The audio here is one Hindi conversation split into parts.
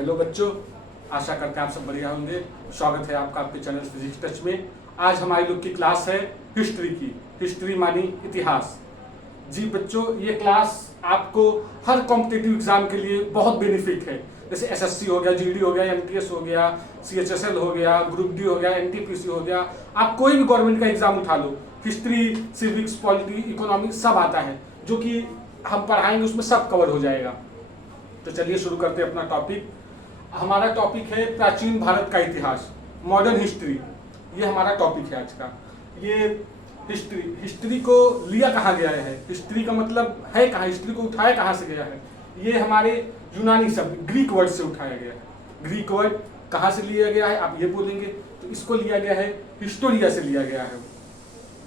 हेलो बच्चों, आशा करते हैं आप सब बढ़िया होंगे। स्वागत है आपका आपके चैनल फिजिक्स टच में। आज हमारी लोग की क्लास है हिस्ट्री की। हिस्ट्री मानी इतिहास। जी बच्चों, ये क्लास आपको हर कॉम्पिटिटिव एग्जाम के लिए बहुत बेनिफिट है। जैसे एसएससी हो गया, जीडी हो गया, एमटीएस हो गया, सीएचएसएल हो गया, ग्रुप डी हो गया, एनटीपीसी हो गया। आप कोई भी गवर्नमेंट का एग्जाम उठा लो, हिस्ट्री, सिविक्स, पॉलिटी, इकोनॉमिक्स सब आता है, जो कि हम पढ़ाएंगे उसमें सब कवर हो जाएगा। तो चलिए शुरू करते हैं अपना टॉपिक। हमारा टॉपिक है प्राचीन भारत का इतिहास, मॉडर्न हिस्ट्री। ये हमारा टॉपिक है आज का। ये हिस्ट्री को लिया कहाँ गया है, हिस्ट्री का मतलब है कहाँ, हिस्ट्री को उठाया कहाँ से गया है। ये हमारे यूनानी शब्द ग्रीक वर्ड से उठाया गया है। ग्रीक वर्ड कहाँ से लिया गया है आप ये बोलेंगे, तो इसको लिया गया है हिस्टोरिया से लिया गया है।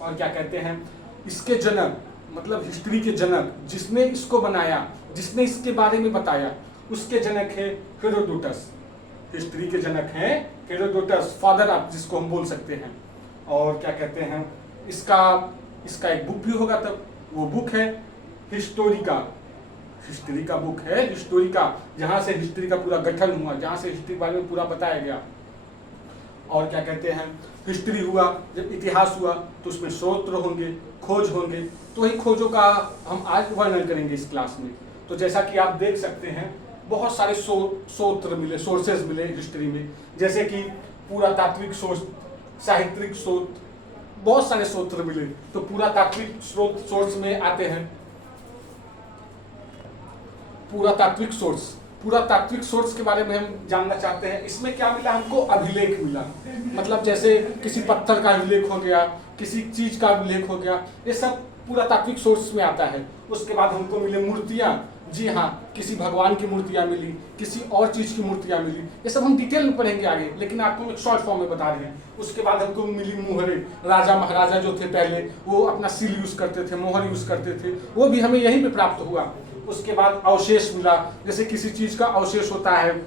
और क्या कहते हैं, इसके जनक मतलब हिस्ट्री के जनक, जिसने इसको बनाया, जिसने इसके बारे में बताया, उसके जनक है हेरोडोटस। हिस्ट्री के जनक हैं हेरोडोटस, फादर आप जिसको हम बोल सकते हैं। और क्या कहते हैं, इसका एक बुक भी होगा, तब वो बुक है हिस्टोरिका। हिस्ट्री का बुक है हिस्टोरिका, जहां से हिस्ट्री का पूरा गठन हुआ, जहां से हिस्ट्री के बारे में पूरा बताया गया। और क्या कहते हैं, हिस्ट्री हुआ, जब इतिहास हुआ तो उसमें स्रोत होंगे, खोज होंगे। तो वही खोजों का हम आज वर्णन करेंगे इस क्लास में। तो जैसा कि आप देख सकते हैं, बहुत सारे स्रोत मिले, सोर्सेज मिले हिस्ट्री में, जैसे कि पुरातात्विक सोर्स, साहित्यिक स्रोत, बहुत सारे स्रोत मिले। तो पुरातात्विक सोर्स में आते हैं पुरातात्विक सोर्स के बारे में हम जानना चाहते हैं। इसमें क्या मिला हमको, अभिलेख मिला। मतलब जैसे किसी पत्थर का अभिलेख हो गया, किसी चीज का अभिलेख हो गया, ये सब पुरातात्विक सोर्स में आता है। उसके बाद हमको मिले मूर्तियां। जी हाँ, किसी भगवान की मूर्तियां मिली, किसी और चीज की मूर्तियां मिली। ये सब हम डिटेल में पढ़ेंगे आगे, लेकिन आपको एक शॉर्ट फॉर्म में बता रहे हैं। उसके बाद हमको मिली मुहरें। राजा महाराजा जो थे पहले, वो अपना सील यूज करते थे, मोहर यूज करते थे, वो भी हमें यहीं पे प्राप्त हुआ। उसके बाद अवशेष मिला, जैसे किसी चीज का अवशेष होता है,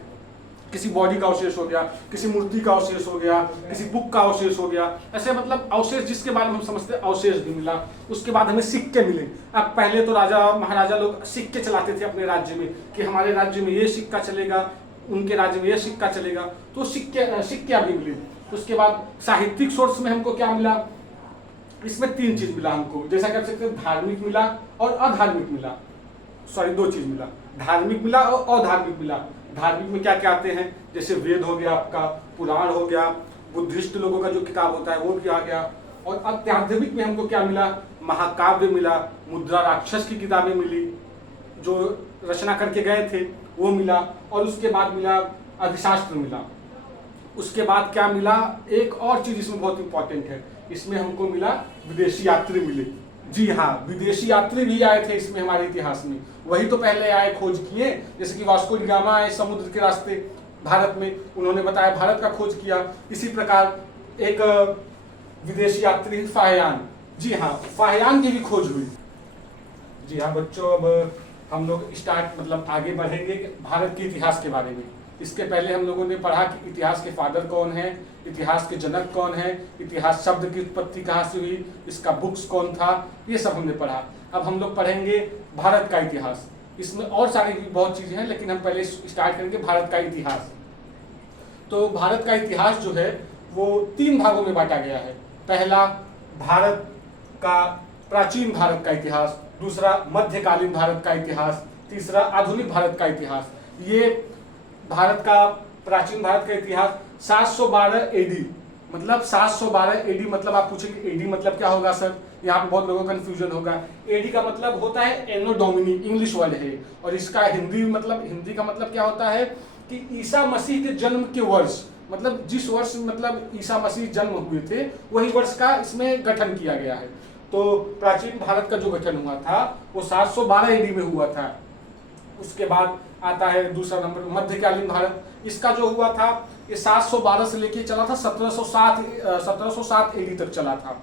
किसी बॉडी का अवशेष हो गया, किसी मूर्ति का अवशेष हो गया, किसी बुक का अवशेष हो गया। ऐसे मतलब अवशेष जिसके बारे में हम समझते हैं, अवशेष भी मिला। उसके बाद हमें सिक्के मिले। अब पहले तो राजा महाराजा लोग सिक्के चलाते थे अपने राज्य में, कि हमारे राज्य में ये सिक्का चलेगा, उनके राज्य में ये सिक्का चलेगा। तो सिक्के भी मिले। उसके बाद साहित्यिक सोर्स में हमको क्या मिला, इसमें तीन चीज मिला हमको। जैसा कह सकते हैं, धार्मिक मिला और अधार्मिक मिला। सॉरी, दो चीज मिला, धार्मिक मिला और अधार्मिक मिला। धार्मिक में क्या क्या आते हैं, जैसे वेद हो गया, आपका पुराण हो गया, बुद्धिस्ट लोगों का जो किताब होता है वो भी आ गया। और अत्याधुनिक में हमको क्या मिला, महाकाव्य मिला, मुद्रा राक्षस की किताबें मिली, जो रचना करके गए थे वो मिला। और उसके बाद मिला अर्थशास्त्र मिला। उसके बाद क्या मिला, एक और चीज इसमें बहुत इंपॉर्टेंट है, इसमें हमको मिला विदेशी यात्री मिले। जी हाँ, विदेशी यात्री भी आए थे इसमें हमारे इतिहास में। वही तो पहले आए, खोज किए। जैसे कि वास्को डी गामा आए समुद्र के रास्ते भारत में, उन्होंने बताया, भारत का खोज किया। इसी प्रकार एक विदेशी यात्री फाहियान, जी हाँ, फाहियान की भी खोज हुई। जी हाँ बच्चों, अब हम लोग मतलब आगे बढ़ेंगे भारत के इतिहास के बारे में। इसके पहले हम लोगों ने पढ़ा कि इतिहास के फादर कौन है, इतिहास के जनक कौन है, इतिहास शब्द की उत्पत्ति कहाँ से हुई, इसका बुक्स कौन था, ये सब हमने पढ़ा। अब हम लोग पढ़ेंगे भारत का इतिहास। इसमें और सारी बहुत चीजें हैं, लेकिन हम पहले स्टार्ट करेंगे भारत का इतिहास। तो भारत का इतिहास जो है वो तीन भागों में बांटा गया है। पहला भारत का प्राचीन भारत का इतिहास, दूसरा मध्यकालीन भारत का इतिहास, तीसरा आधुनिक भारत का इतिहास। ये भारत का प्राचीन भारत का इतिहास 712 एडी, मतलब 712 एडी मतलब आप पूछेंगे एडी मतलब क्या होगा सर, यहाँ पे बहुत लोगों का कंफ्यूजन होगा। एडी का मतलब होता है एनो डोमिनी, इंग्लिश वर्ड है। और इसका हिंदी का मतलब क्या होता है कि ईसा मसीह के जन्म के वर्ष, मतलब जिस वर्ष मतलब ईसा मसीह जन्म हुए थे वही वर्ष का इसमें गठन किया गया है। तो प्राचीन भारत का जो गठन हुआ था वो 712 एडी में हुआ था। उसके बाद आता है दूसरा नंबर मध्यकालीन भारत। इसका जो हुआ था ये 712 से लेके चला था 1707 एडी तक चला था।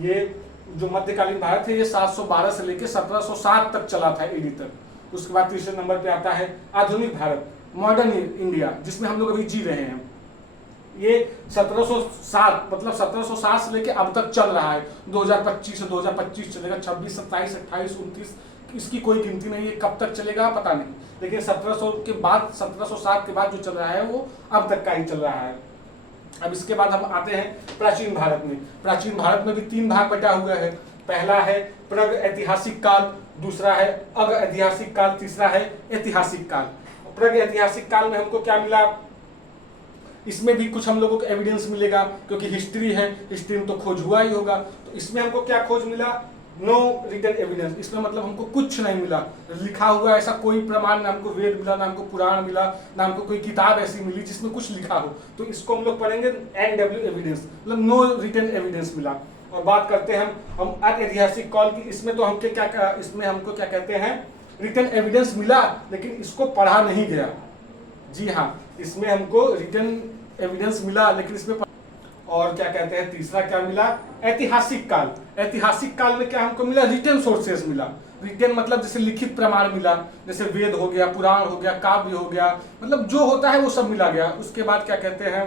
ये जो मध्यकालीन भारत है ये 712 से लेके 1707 तक चला था एडी तक। उसके बाद तीसरे नंबर पे आता है आधुनिक भारत, मॉडर्न इंडिया, जिसमें हम लोग अभी जी रहे हैं। ये 1707 मतलब 1707 से लेके अब तक चल रहा है। 2025 से 2025 चलेगा, 26, 27, 28, 29 इसकी कोई गिनती नहीं है, कब तक चलेगा पता नहीं, लेकिन 1700 के बाद 1707 के बाद जो चल रहा है वो अब तक का ही चल रहा है। अब इसके बाद हम आते हैं प्राचीन भारत में। प्राचीन भारत में भी 3 भाग बटा हुआ है। पहला है प्राग ऐतिहासिक काल, दूसरा है अग ऐतिहासिक काल, तीसरा है ऐतिहासिक काल। प्राग ऐतिहासिक काल में हमको क्या मिला, इसमें भी कुछ हम लोगों को एविडेंस मिलेगा, क्योंकि हिस्ट्री है, हिस्ट्री में तो खोज हुआ ही होगा। तो इसमें हमको क्या खोज मिला, नो रिटन एविडेंस। इसमें मतलब हमको कुछ नहीं मिला, लिखा हुआ ऐसा कोई प्रमाण, ना हमको वेद मिला, ना हमको पुराण मिला, ना हमको कोई किताब ऐसी मिली जिसमें कुछ लिखा हो। तो इसको हम लोग पढ़ेंगे NW एविडेंस, मतलब नो रिटन एविडेंस मिला। और बात करते हैं हम अनऐतिहासिक काल की। इसमें तो हमके क्या, इसमें हमको क्या कहते हैं, रिटन एविडेंस मिला लेकिन इसको पढ़ा नहीं गया। जी हाँ, इसमें हमको रिटन एविडेंस मिला लेकिन इसमें और क्या कहते हैं, तीसरा क्या मिला, ऐतिहासिक काल। ऐतिहासिक काल में क्या हमको मिला, रिटन सोर्सेस मिला। रिटन मतलब जैसे लिखित प्रमाण मिला, जैसे वेद हो गया, पुराण हो गया, काव्य हो गया, मतलब जो होता है वो सब मिला गया। उसके बाद क्या कहते हैं,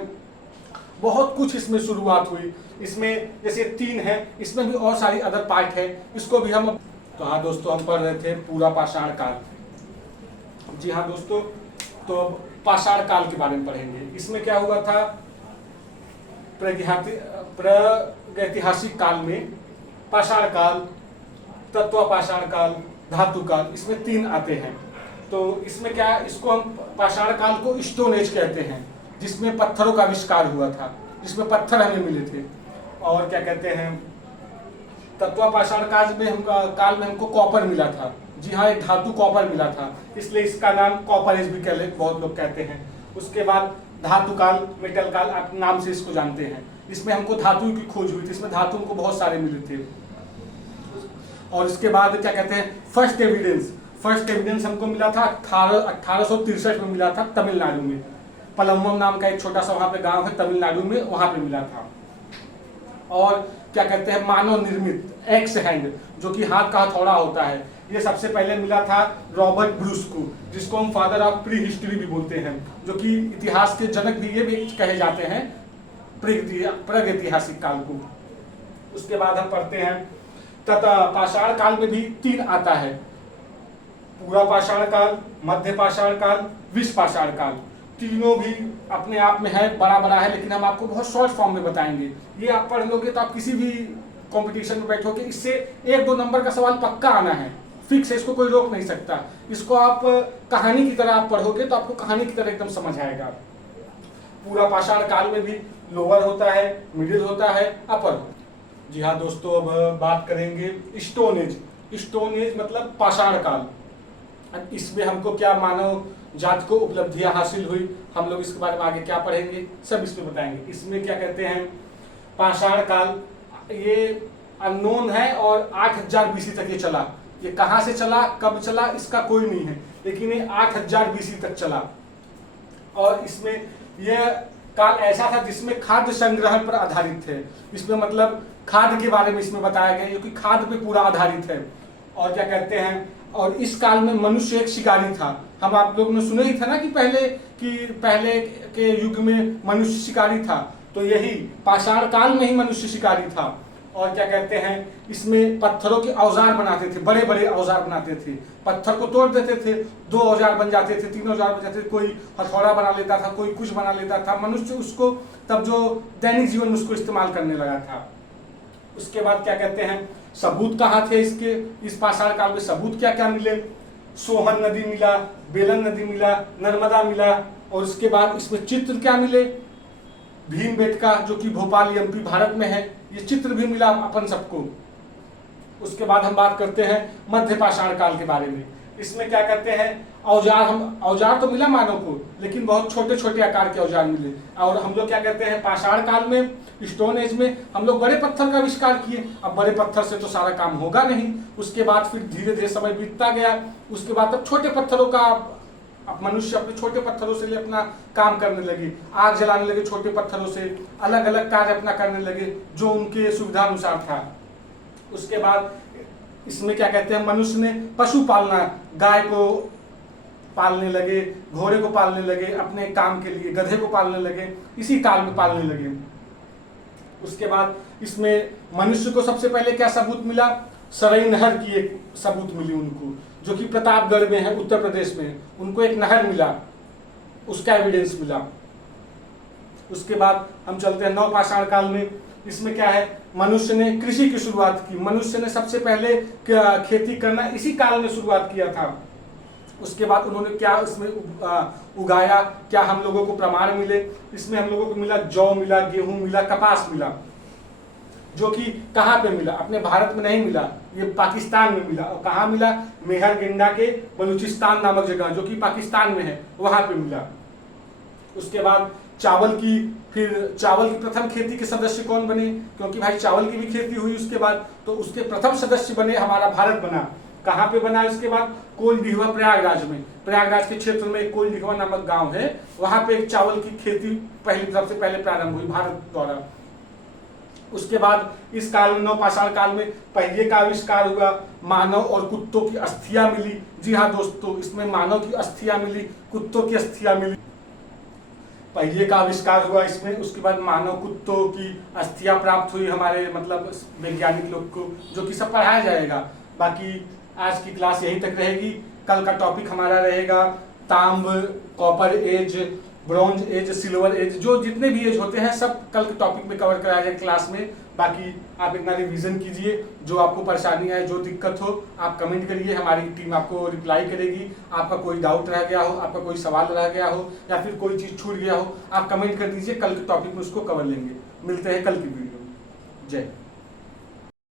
बहुत कुछ इसमें शुरुआत हुई। इसमें जैसे 3 है, इसमें भी और सारी अदर पार्ट है, इसको भी हम, तो हाँ दोस्तों, हम पढ़ रहे थे पूरा पाषाण काल। जी हाँ दोस्तों, तो पाषाण काल के बारे में पढ़ेंगे। इसमें क्या हुआ था, प्रागैतिहासिक काल में पाषाण काल, तत्वपाषाण काल, धातु काल, इसमें 3 आते हैं। तो इसमें क्या, इसको हम पाषाण काल को स्टोन एज कहते हैं, जिसमें पत्थरों का आविष्कार हुआ था, जिसमें पत्थर हमें मिले थे। और क्या कहते हैं, तत्वपाषाण काल में हमको कॉपर मिला था। जी हाँ, एक धातु कॉपर मिला था, इसलिए इसका नाम कॉपर एज भी बहुत लोग कहते हैं। उसके बाद धातु काल, मेटल काल, आप नाम से इसको जानते हैं। इसमें हमको धातु की खोज हुई थी, इसमें धातु हमको बहुत सारे मिले थे। और इसके बाद क्या कहते हैं, फर्स्ट एविडेंस। फर्स्ट एविडेंस हमको मिला था 1863 में मिला था, तमिलनाडु में। पलम्बम नाम का एक छोटा सा वहां पे गांव है तमिलनाडु में, वहां पे मिला था। और क्या कहते हैं, मानव निर्मित एक्स हैंड, जो कि हाथ का हथौड़ा होता है, ये सबसे पहले मिला था रॉबर्ट ब्रूस को, जिसको हम फादर ऑफ प्री हिस्ट्री भी बोलते हैं, जो कि इतिहास के जनक भी ये भी कहे जाते हैं, प्रागैतिहासिक काल को। उसके बाद हम पढ़ते हैं तथा पाषाण काल में भी 3 आता है, पूरा पाषाण काल, मध्य पाषाण काल, विष पाषाण काल। तीनों भी अपने आप में है, बड़ा बड़ा है, लेकिन हम आपको बहुत शॉर्ट फॉर्म में बताएंगे। ये आप पढ़ लोगे तो आप किसी भी कंपटीशन में बैठोगे, इससे 1-2 नंबर का सवाल पक्का आना है, फिक्स है, इसको कोई रोक नहीं सकता। इसको आप कहानी की तरह आप पढ़ोगे तो आपको कहानी की तरह एकदम समझ आएगा। पूरा पाषाण काल में भी लोअर होता है, मिडिल होता है, अपर। जी हाँ दोस्तों, अब बात करेंगे स्टोन एज। स्टोन एज मतलब पाषाण काल। इसमें हमको क्या मानव जाति को उपलब्धियां हासिल हुई, हम लोग इसके बारे में आगे क्या पढ़ेंगे, सब इसमें बताएंगे। इसमें क्या कहते हैं, पाषाण काल ये अननोन है और 8000 BC तक ये चला। ये कहां से चला, कब चला, इसका कोई नहीं है, लेकिन ये 8000 BC तक चला। और इसमें यह काल ऐसा था जिसमें खाद्य संग्रहण पर आधारित थे। इसमें मतलब खाद्य के बारे में इसमें बताया गया, जो कि खाद्य पे पूरा आधारित है। और क्या कहते हैं, और इस काल में मनुष्य एक शिकारी था। हम आप लोगों ने सुना ही था ना कि पहले के युग में मनुष्य शिकारी था, तो यही पाषाण काल में ही मनुष्य शिकारी था। और क्या कहते हैं, इसमें पत्थरों के औजार बनाते थे, बड़े बड़े औजार बनाते थे, पत्थर को तोड़ देते थे, 2 औजार बन जाते थे, 3 औजार बन जाते थे, कोई हथौड़ा बना लेता था, कोई कुछ बना लेता था। मनुष्य उसको तब जो दैनिक जीवन में उसको इस्तेमाल करने लगा था। उसके बाद क्या कहते हैं, सबूत कहाँ थे इसके, इस पाषाण काल में सबूत क्या क्या मिले, सोहन नदी मिला, बेलन नदी मिला, नर्मदा मिला। और उसके बाद इसमें चित्र क्या मिले, भीमबेटका जो कि भोपाल MP भारत में है, ये चित्र भी मिला अपन सबको। उसके बाद हम बात करते हैं मध्य पाषाण काल के बारे में। इसमें क्या कहते हैं, औजार तो मिला मानव को, लेकिन बहुत छोटे छोटे आकार के औजार मिले। और हम लोग क्या कहते हैं, पाषाण काल में, स्टोन एज में हम लोग बड़े पत्थर का आविष्कार किए। अब बड़े पत्थर से तो सारा काम होगा नहीं। उसके बाद फिर धीरे धीरे समय बीतता गया। उसके बाद अब छोटे पत्थरों का, अब मनुष्य अपने छोटे पत्थरों से अपना काम करने लगे, आग जलाने लगे छोटे पत्थरों से, अलग अलग कार्य अपना करने लगे जो उनके सुविधा अनुसार था। उसके बाद इसमें क्या कहते हैं, मनुष्य ने पशु पालना, गाय को पालने लगे, घोड़े को पालने लगे अपने काम के लिए, गधे को पालने लगे, इसी काल में पालने लगे। उसके बाद इसमें मनुष्य को सबसे पहले क्या सबूत मिला, सरई नहर की एक सबूत मिली उनको, जो कि प्रतापगढ़ में है, उत्तर प्रदेश में। उनको एक नहर मिला, उसका एविडेंस मिला। उसके बाद हम चलते हैं नवपाषाण काल में। इसमें क्या है, मनुष्य ने कृषि की शुरुआत की। मनुष्य ने सबसे पहले खेती करना इसी काल में शुरुआत किया था। उसके बाद उन्होंने क्या इसमें उगाया, क्या हम लोगों को प्रमाण मिले? इसमें हम लोगों को मिला जौ मिला, गेहूं मिला, कपास मिला, जो कि कहाँ पे मिला? अपने भारत में नहीं मिला, ये पाकिस्तान में मिला। और कहाँ मिला? मेहरगिंडा के बलूचिस्तान नामक जगह, जो कि पाकिस्तान में है, वहां पे मिला। उसके बाद चावल की प्रथम खेती के सदस्य कौन बने? क्योंकि भाई चावल की भी खेती हुई उसके बाद, तो उसके प्रथम सदस्य बने, हमारा भारत बना। कहाँ पे बना? उसके बाद कोइलडिघवा, प्रयागराज में। प्रयागराज के क्षेत्र में एक कोइलडिघवा नामक गांव है, वहां पे एक चावल की खेती सबसे पहले प्रारंभ हुई भारत द्वारा। उसके बाद इस काल में, नवपाषाण काल में, पहिए का आविष्कार हुआ। मानव और कुत्तों की अस्थियां मिली। जी हाँ दोस्तों, इसमें मानव की अस्थियां मिली, कुत्तों की अस्थियां मिली। पहिए का आविष्कार हुआ इसमें। उसके बाद मानव कुत्तों की अस्थियां प्राप्त हुई हमारे मतलब वैज्ञानिक लोग को, जो कि सब पढ़ाया जाएगा। बाकी आज की क्लास यहीं तक रहेगी। कल का टॉपिक हमारा रहेगा तांब, copper age, bronze age, silver age, जो जितने भी एज होते हैं सब कल के टॉपिक में कवर कराया जाए क्लास में। बाकी आप इतना रिवीजन कीजिए। जो आपको परेशानी आए, जो दिक्कत हो, आप कमेंट करिए, हमारी टीम आपको रिप्लाई करेगी। आपका कोई डाउट रह गया हो, आपका कोई सवाल रह गया हो, या फिर कोई चीज़ छूट गया हो, आप कमेंट कर दीजिए, कल के टॉपिक में उसको कवर लेंगे। मिलते हैं कल की वीडियो में। जय।